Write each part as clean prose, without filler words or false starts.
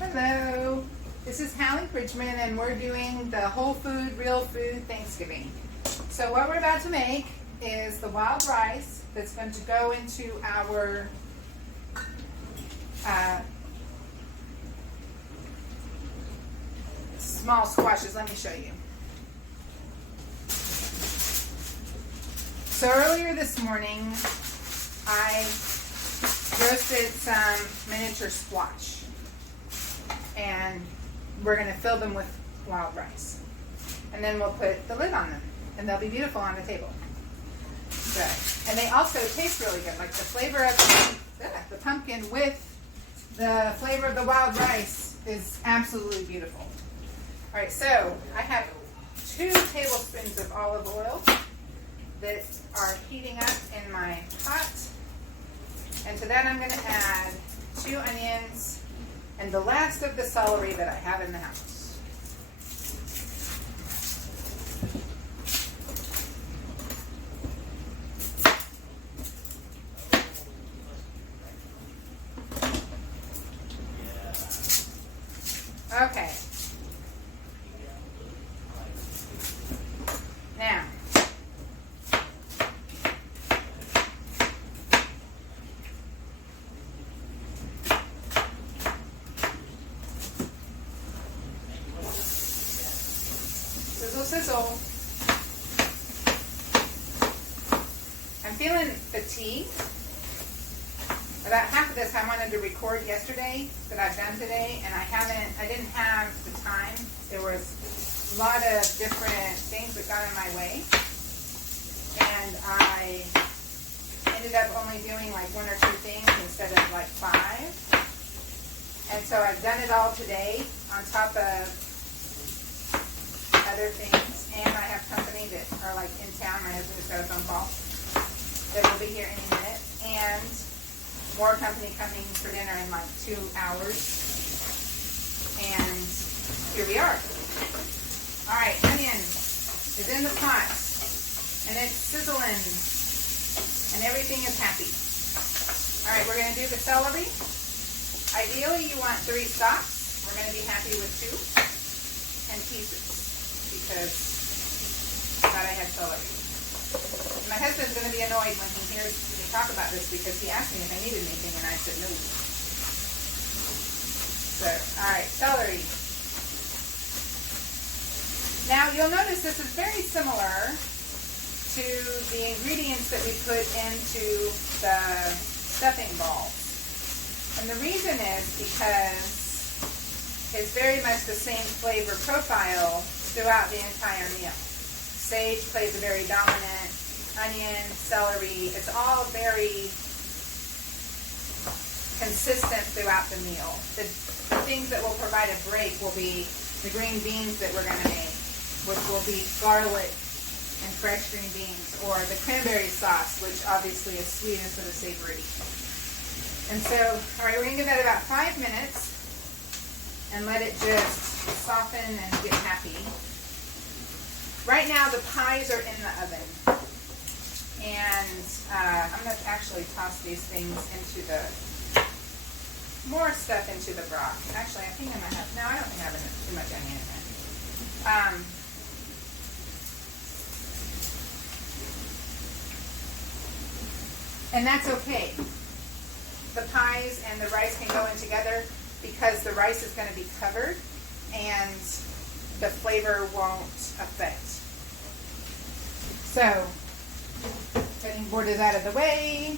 Hello, this is Hallee Bridgeman and we're doing the whole food, real food Thanksgiving. So what we're about to make is the wild rice that's going to go into our small squashes. Let me show you. So earlier this morning I roasted some miniature squash. And we're going to fill them with wild rice. And then we'll put the lid on them. And they'll be beautiful on the table. So, and they also taste really good. Like the flavor of the pumpkin with the flavor of the wild rice is absolutely beautiful. Alright, so I have 2 tablespoons of olive oil that are heating up in my pot. And to that I'm going to add 2 onions and the last of the celery that I have in the house. Okay. Now, sizzle. I'm feeling fatigued. About half of this I wanted to record yesterday that I've done today, and I didn't have the time. There was a lot of different things that got in my way, and I ended up only doing like 1 or 2 things instead of like 5. And so I've done it all today on top of other things, and I have company that are like in town. My husband just got a phone call that will be here any minute, and more company coming for dinner in like 2 hours. And here we are. All right, onion is in the pot, and it's sizzling, and everything is happy. All right, we're going to do the celery. Ideally, you want 3 stalks. We're going to be happy with 2 and pieces, because I thought I had celery. And my husband's going to be annoyed when he hears me talk about this, because he asked me if I needed anything and I said no. So, alright, celery. Now you'll notice this is very similar to the ingredients that we put into the stuffing balls. And the reason is because it's very much the same flavor profile throughout the entire meal. Sage plays a very dominant, onion, celery, it's all very consistent throughout the meal. The things that will provide a break will be the green beans that we're going to make, which will be garlic and fresh green beans, or the cranberry sauce, which obviously is sweet instead of savory. And so, alright, we're going to give that about 5 minutes and let it just soften and get happy. Right now the pies are in the oven, and I'm going to actually toss these things into more stuff into the broth. Actually, I think I might have, no, I don't think I have too much onion in it. And that's okay. The pies and the rice can go in together because the rice is going to be covered and the flavor won't affect. So, cutting board is out of the way.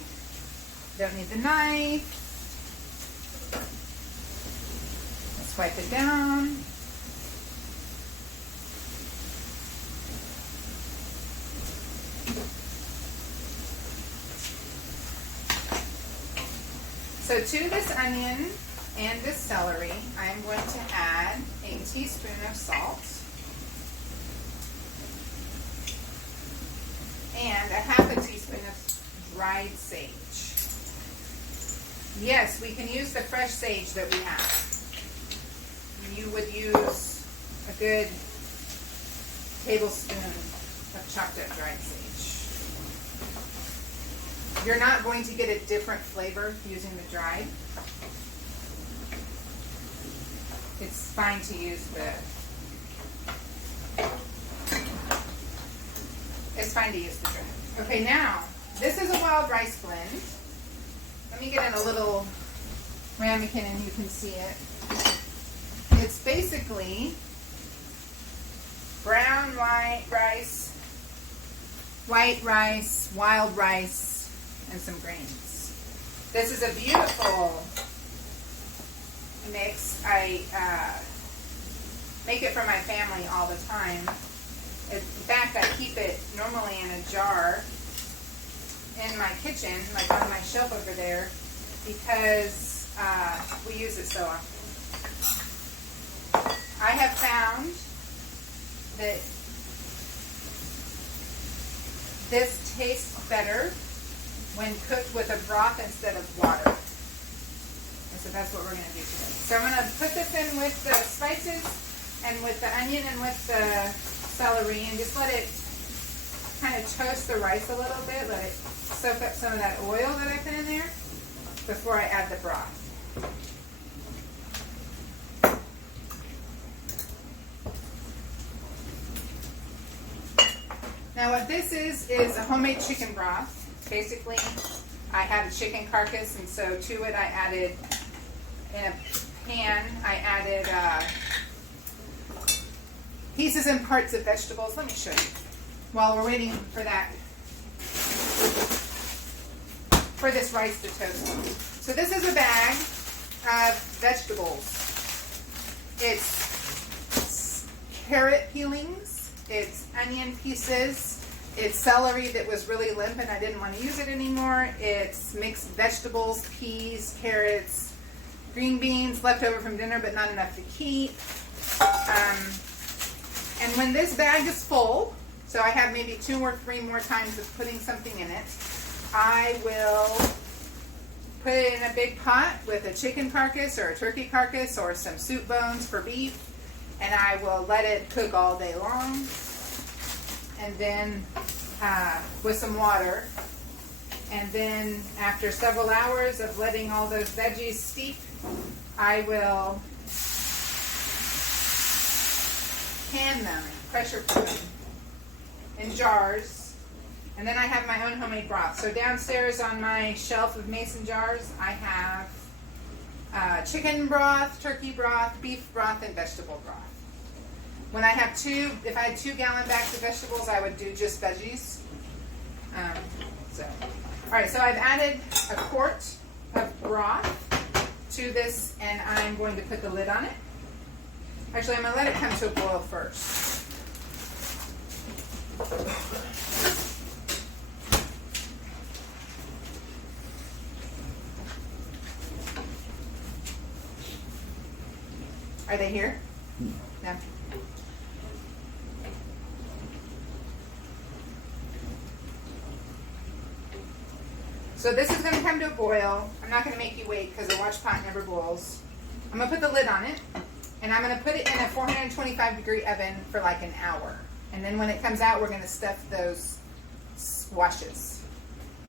Don't need the knife. Let's wipe it down. So to this onion and this celery, I'm going to add a teaspoon of salt and a half a teaspoon of dried sage. Yes, we can use the fresh sage that we have. You would use a good tablespoon of chopped up dried sage. You're not going to get a different flavor using the dried. it's fine to use the drip. Okay, now this is a wild rice blend. Let me get in a little ramekin and you can see it. It's basically brown white rice, wild rice, and some grains. This is a beautiful mix. I make it for my family all the time. In fact, I keep it normally in a jar in my kitchen, like on my shelf over there, because we use it so often. I have found that this tastes better when cooked with a broth instead of water. And so that's what we're going to do today. So I'm going to put this in with the spices and with the onion and with the celery and just let it kind of toast the rice a little bit. Let it soak up some of that oil that I put in there before I add the broth. Now what this is a homemade chicken broth. Basically, I had a chicken carcass, and so to it I added, in a pan, I added pieces and parts of vegetables. Let me show you while we're waiting for that, for this rice to toast. So this is a bag of vegetables. It's carrot peelings, it's onion pieces, it's celery that was really limp and I didn't want to use it anymore. It's mixed vegetables, peas, carrots, green beans left over from dinner but not enough to keep. And when this bag is full, so I have maybe 2 or 3 more times of putting something in it, I will put it in a big pot with a chicken carcass or a turkey carcass or some soup bones for beef, and I will let it cook all day long. And then with some water, and then after several hours of letting all those veggies steep, I will can them, pressure cook them in jars, and then I have my own homemade broth. So downstairs on my shelf of mason jars, I have chicken broth, turkey broth, beef broth, and vegetable broth. When I have if I had 2 gallon bags of vegetables, I would do just veggies. All right, so I've added a quart of broth to this, and I'm going to put the lid on it. Actually, I'm going to let it come to a boil first. Are they here? No. So this is going to come to a boil. I'm not going to make you wait because the watch pot never boils. I'm going to put the lid on it, and I'm going to put it in a 425-degree oven for like an hour. And then when it comes out, we're going to stuff those squashes.